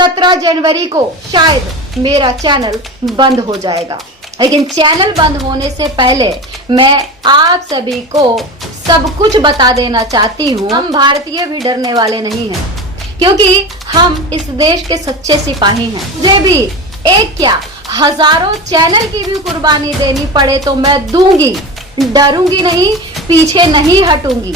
17 जनवरी को शायद मेरा चैनल बंद हो जाएगा, लेकिन चैनल बंद होने से पहले मैं आप सभी को सब कुछ बता देना चाहती हूँ। हम भारतीय भी डरने वाले नहीं हैं, क्योंकि हम इस देश के सच्चे सिपाही हैं। मुझे भी एक क्या हजारों चैनल की भी कुर्बानी देनी पड़े तो मैं दूंगी, डरूंगी नहीं, पीछे नहीं हटूंगी,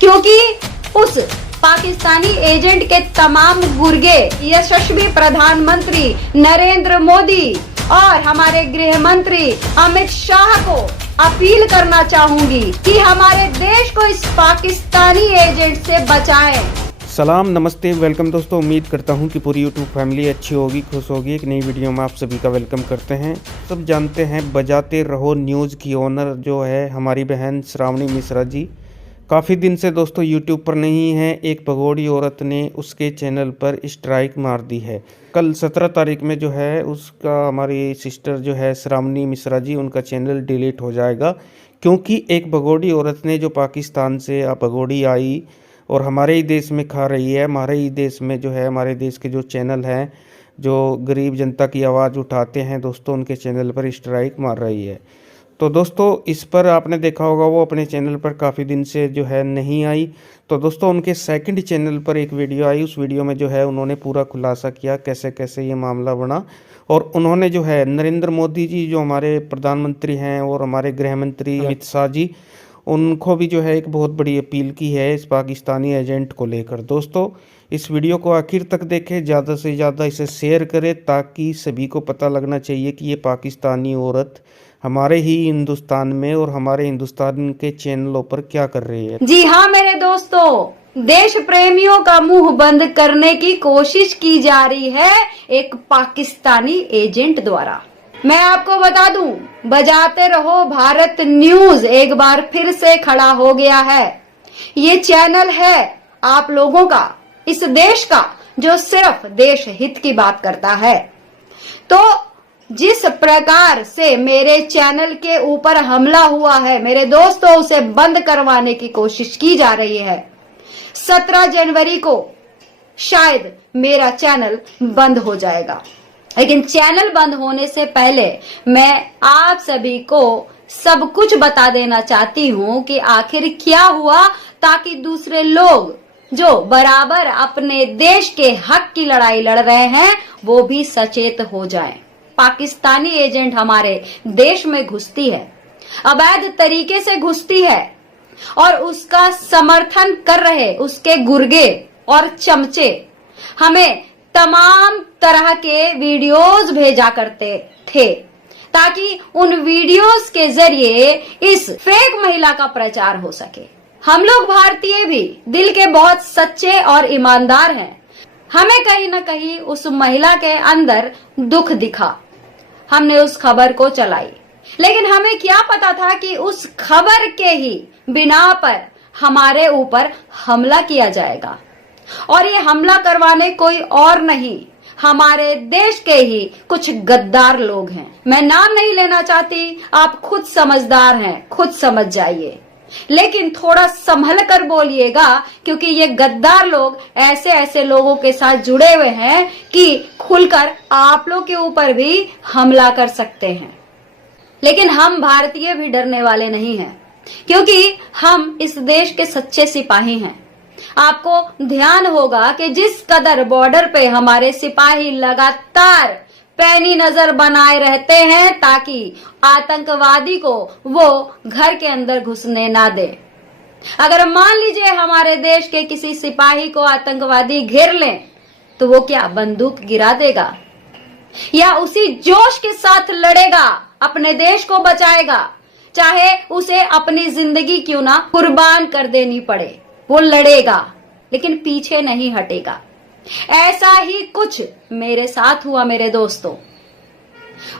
क्योंकि उस पाकिस्तानी एजेंट के तमाम गुर्गे यशस्वी प्रधानमंत्री नरेंद्र मोदी और हमारे गृह मंत्री अमित शाह को अपील करना चाहूंगी कि हमारे देश को इस पाकिस्तानी एजेंट से बचाएं। सलाम, नमस्ते, वेलकम दोस्तों। उम्मीद करता हूं कि पूरी यूट्यूब फैमिली अच्छी होगी, खुश होगी। एक नई वीडियो में आप सभी का वेलकम करते हैं। सब जानते हैं बजाते रहो न्यूज़ की ओनर जो है हमारी बहन श्रावणी मिश्रा जी, काफ़ी दिन से दोस्तों यूट्यूब पर नहीं है। एक भगोड़ी औरत ने उसके चैनल पर स्ट्राइक मार दी है। कल 17 तारीख में जो है उसका हमारी सिस्टर जो है श्रावणी मिश्रा जी, उनका चैनल डिलीट हो जाएगा, क्योंकि एक भगोड़ी औरत ने जो पाकिस्तान से भगोड़ी आई और हमारे ही देश में खा रही है। हमारे ही देश में जो है हमारे देश के जो चैनल हैं जो गरीब जनता की आवाज़ उठाते हैं दोस्तों, उनके चैनल पर स्ट्राइक मार रही है। तो दोस्तों इस पर आपने देखा होगा वो अपने चैनल पर काफ़ी दिन से जो है नहीं आई। तो दोस्तों उनके सेकंड चैनल पर एक वीडियो आई। उस वीडियो में जो है उन्होंने पूरा खुलासा किया कैसे कैसे ये मामला बना, और उन्होंने जो है नरेंद्र मोदी जी जो हमारे प्रधानमंत्री हैं और हमारे गृह मंत्री अमित शाह जी, उनको भी जो है एक बहुत बड़ी अपील की है इस पाकिस्तानी एजेंट को लेकर। दोस्तों इस वीडियो को आखिर तक देखें, ज़्यादा से ज़्यादा इसे शेयर करें, ताकि सभी को पता लगना चाहिए कि ये पाकिस्तानी औरत हमारे ही हिंदुस्तान में और हमारे हिंदुस्तान के चैनलों पर क्या कर रही है। जी हाँ मेरे दोस्तों, देश प्रेमियों का मुंह बंद करने की कोशिश की जा रही है एक पाकिस्तानी एजेंट द्वारा। मैं आपको बता दूं, बजाते रहो भारत न्यूज एक बार फिर से खड़ा हो गया है। ये चैनल है आप लोगों का, इस देश का, जो सिर्फ देश हित की बात करता है। तो जिस प्रकार से मेरे चैनल के ऊपर हमला हुआ है मेरे दोस्तों, उसे बंद करवाने की कोशिश की जा रही है। 17 जनवरी को शायद मेरा चैनल बंद हो जाएगा, लेकिन चैनल बंद होने से पहले मैं आप सभी को सब कुछ बता देना चाहती हूँ कि आखिर क्या हुआ, ताकि दूसरे लोग जो बराबर अपने देश के हक की लड़ाई लड़ रहे हैं वो भी सचेत हो जाएं। पाकिस्तानी एजेंट हमारे देश में घुसती है, अवैध तरीके से घुसती है, और उसका समर्थन कर रहे उसके गुर्गे और चमचे हमें तमाम तरह के वीडियोस भेजा करते थे, ताकि उन वीडियोस के जरिए इस फेक महिला का प्रचार हो सके। हम लोग भारतीय भी दिल के बहुत सच्चे और ईमानदार हैं। हमें कहीं न कहीं उस महिला के अंदर दुख दिखा, हमने उस खबर को चलाई, लेकिन हमें क्या पता था कि उस खबर के ही बिना पर हमारे ऊपर हमला किया जाएगा। और ये हमला करवाने कोई और नहीं, हमारे देश के ही कुछ गद्दार लोग हैं। मैं नाम नहीं लेना चाहती, आप खुद समझदार हैं, खुद समझ जाइए, लेकिन थोड़ा संभल कर बोलिएगा, क्योंकि ये गद्दार लोग ऐसे ऐसे लोगों के साथ जुड़े हुए हैं कि खुलकर आप लोग के ऊपर भी हमला कर सकते हैं। लेकिन हम भारतीय भी डरने वाले नहीं हैं, क्योंकि हम इस देश के सच्चे सिपाही हैं। आपको ध्यान होगा कि जिस कदर बॉर्डर पे हमारे सिपाही लगातार पैनी नजर बनाए रहते हैं, ताकि आतंकवादी को वो घर के अंदर घुसने ना दे। अगर मान लीजिए हमारे देश के किसी सिपाही को आतंकवादी घेर लें, तो वो क्या बंदूक गिरा देगा, या उसी जोश के साथ लड़ेगा, अपने देश को बचाएगा, चाहे उसे अपनी जिंदगी क्यों ना कुर्बान कर देनी पड़े, वो लड़ेगा, लेकिन पीछे नहीं हटेगा। ऐसा ही कुछ मेरे साथ हुआ मेरे दोस्तों,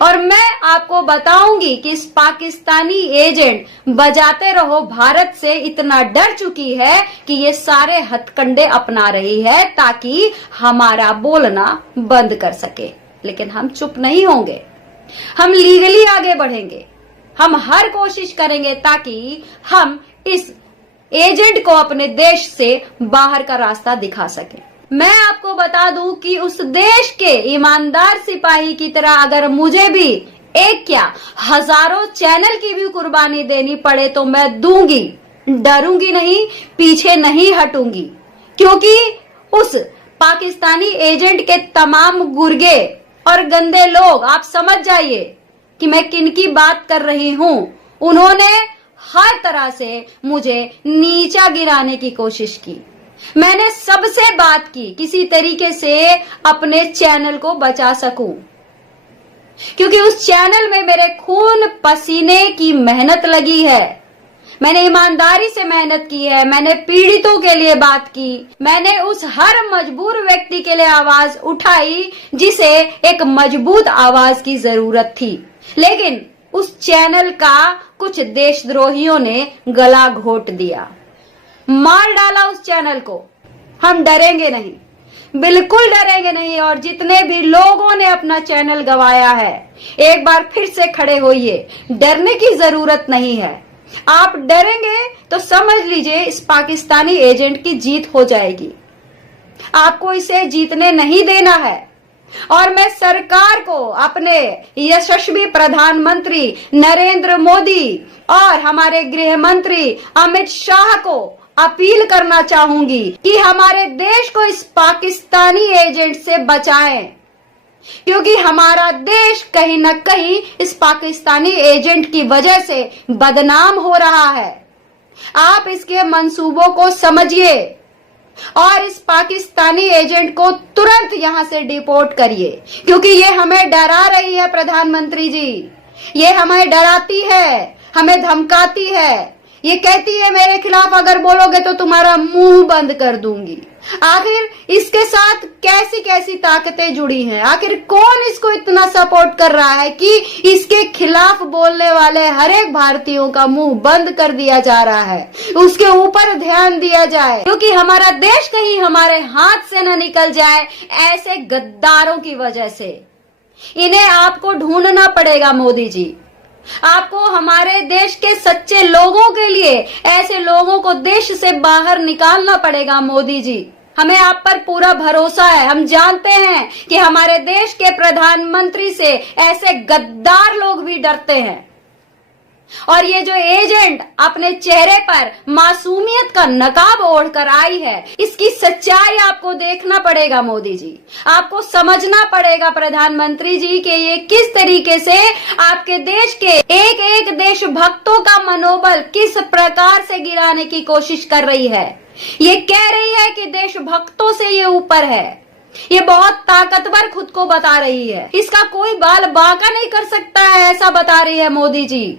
और मैं आपको बताऊंगी कि इस पाकिस्तानी एजेंट बजाते रहो भारत से इतना डर चुकी है कि ये सारे हथकंडे अपना रही है, ताकि हमारा बोलना बंद कर सके। लेकिन हम चुप नहीं होंगे, हम लीगली आगे बढ़ेंगे, हम हर कोशिश करेंगे ताकि हम इस एजेंट को अपने देश से बाहर का रास्ता दिखा सके। मैं आपको बता दूं कि उस देश के ईमानदार सिपाही की तरह अगर मुझे भी एक क्या हजारों चैनल की भी कुर्बानी देनी पड़े तो मैं दूंगी, डरूंगी नहीं, पीछे नहीं हटूंगी। क्योंकि उस पाकिस्तानी एजेंट के तमाम गुर्गे और गंदे लोग, आप समझ जाइए कि मैं किन की बात कर रही हूं। उन्होंने हर तरह से मुझे नीचा गिराने की कोशिश की। मैंने सबसे बात की किसी तरीके से अपने चैनल को बचा सकूं, क्योंकि उस चैनल में मेरे खून पसीने की मेहनत लगी है। मैंने ईमानदारी से मेहनत की है, मैंने पीड़ितों के लिए बात की, मैंने उस हर मजबूर व्यक्ति के लिए आवाज उठाई जिसे एक मजबूत आवाज की जरूरत थी। लेकिन उस चैनल का कुछ देशद्रोहियों ने गला घोट दिया, मार डाला उस चैनल को। हम डरेंगे नहीं, बिल्कुल डरेंगे नहीं। और जितने भी लोगों ने अपना चैनल गंवाया है, एक बार फिर से खड़े होइए, डरने की जरूरत नहीं है। आप डरेंगे तो समझ लीजिए इस पाकिस्तानी एजेंट की जीत हो जाएगी। आपको इसे जीतने नहीं देना है। और मैं सरकार को, अपने यशस्वी प्रधानमंत्री नरेंद्र मोदी और हमारे गृह मंत्री अमित शाह को अपील करना चाहूंगी कि हमारे देश को इस पाकिस्तानी एजेंट से बचाएं, क्योंकि हमारा देश कहीं न कहीं इस पाकिस्तानी एजेंट की वजह से बदनाम हो रहा है। आप इसके मंसूबों को समझिए और इस पाकिस्तानी एजेंट को तुरंत यहां से डिपोर्ट करिए, क्योंकि ये हमें डरा रही है प्रधानमंत्री जी। ये हमें डराती है, हमें धमकाती है। ये कहती है मेरे खिलाफ अगर बोलोगे तो तुम्हारा मुंह बंद कर दूंगी। आखिर इसके साथ कैसी कैसी ताकतें जुड़ी हैं? आखिर कौन इसको इतना सपोर्ट कर रहा है कि इसके खिलाफ बोलने वाले हर एक भारतीयों का मुंह बंद कर दिया जा रहा है, उसके ऊपर ध्यान दिया जाए, क्योंकि हमारा देश कहीं हमारे हाथ से न निकल जाए ऐसे गद्दारों की वजह से। इन्हें आपको ढूंढना पड़ेगा मोदी जी। आपको हमारे देश के सच्चे लोगों के लिए ऐसे लोगों को देश से बाहर निकालना पड़ेगा मोदी जी। हमें आप पर पूरा भरोसा है। हम जानते हैं कि हमारे देश के प्रधानमंत्री से ऐसे गद्दार लोग भी डरते हैं। और ये जो एजेंट अपने चेहरे पर मासूमियत का नकाब ओढ़कर आई है, इसकी सच्चाई आपको देखना पड़ेगा मोदी जी। आपको समझना पड़ेगा प्रधानमंत्री जी कि ये किस तरीके से आपके देश के एक एक देशभक्तों का मनोबल किस प्रकार से गिराने की कोशिश कर रही है। ये कह रही है कि देशभक्तों से ये ऊपर है, ये बहुत ताकतवर खुद को बता रही है, इसका कोई बाल बांका नहीं कर सकता है, ऐसा बता रही है मोदी जी।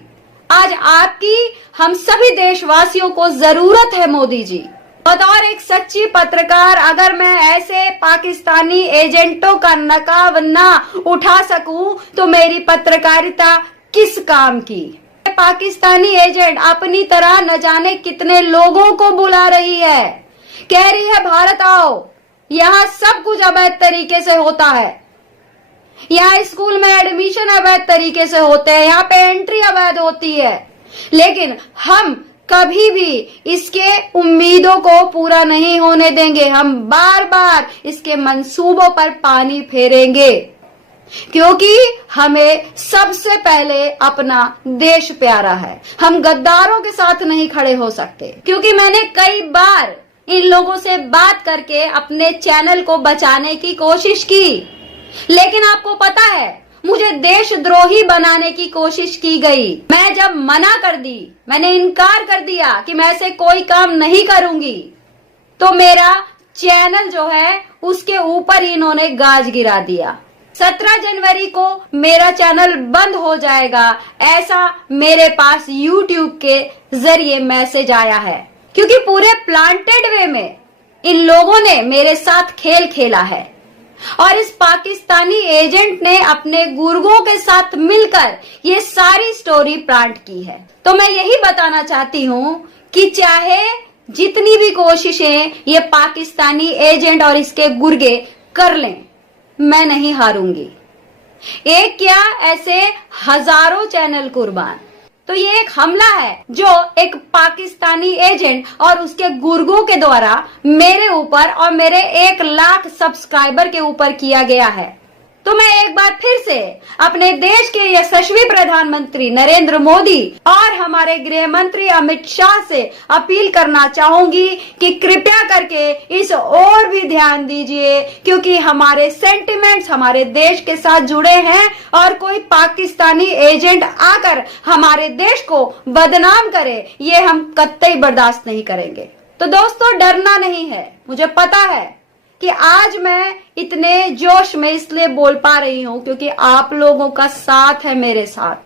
आज आपकी हम सभी देशवासियों को जरूरत है मोदी जी। बतौर एक सच्ची पत्रकार, अगर मैं ऐसे पाकिस्तानी एजेंटों का नकाब ना उठा सकूं तो मेरी पत्रकारिता किस काम की। पाकिस्तानी एजेंट अपनी तरह न जाने कितने लोगों को बुला रही है, कह रही है भारत आओ, यहाँ सब कुछ अवैध तरीके से होता है, यहाँ स्कूल में एडमिशन अवैध तरीके से होते हैं, यहाँ पे एंट्री अवैध होती है। लेकिन हम कभी भी इसके उम्मीदों को पूरा नहीं होने देंगे। हम बार बार इसके मंसूबों पर पानी फेरेंगे, क्योंकि हमें सबसे पहले अपना देश प्यारा है। हम गद्दारों के साथ नहीं खड़े हो सकते, क्योंकि मैंने कई बार इन लोगों से बात करके अपने चैनल को बचाने की कोशिश की, लेकिन आपको पता है मुझे देशद्रोही बनाने की कोशिश की गई। मैं जब मना कर दी, मैंने इनकार कर दिया कि मैं ऐसे कोई काम नहीं करूंगी, तो मेरा चैनल जो है उसके ऊपर इन्होंने गाज गिरा दिया। 17 जनवरी को मेरा चैनल बंद हो जाएगा, ऐसा मेरे पास YouTube के जरिए मैसेज आया है, क्योंकि पूरे प्लांटेड वे में इन लोगों ने मेरे साथ खेल खेला है और इस पाकिस्तानी एजेंट ने अपने गुर्गों के साथ मिलकर ये सारी स्टोरी प्लांट की है। तो मैं यही बताना चाहती हूँ कि चाहे जितनी भी कोशिशें ये पाकिस्तानी एजेंट और इसके गुर्गे कर लें, मैं नहीं हारूंगी। एक क्या, ऐसे हजारों चैनल कुर्बान। तो ये एक हमला है जो एक पाकिस्तानी एजेंट और उसके गुर्गों के द्वारा मेरे ऊपर और मेरे 1 लाख सब्सक्राइबर के ऊपर किया गया है। तो मैं एक बार फिर से अपने देश के यशस्वी प्रधानमंत्री नरेंद्र मोदी और हमारे गृह मंत्री अमित शाह से अपील करना चाहूंगी कि कृपया करके इस ओर भी ध्यान दीजिए, क्योंकि हमारे सेंटिमेंट्स हमारे देश के साथ जुड़े हैं और कोई पाकिस्तानी एजेंट आकर हमारे देश को बदनाम करे, ये हम कतई बर्दाश्त नहीं करेंगे। तो दोस्तों, डरना नहीं है। मुझे पता है कि आज मैं इतने जोश में इसलिए बोल पा रही हूं क्योंकि आप लोगों का साथ है मेरे साथ।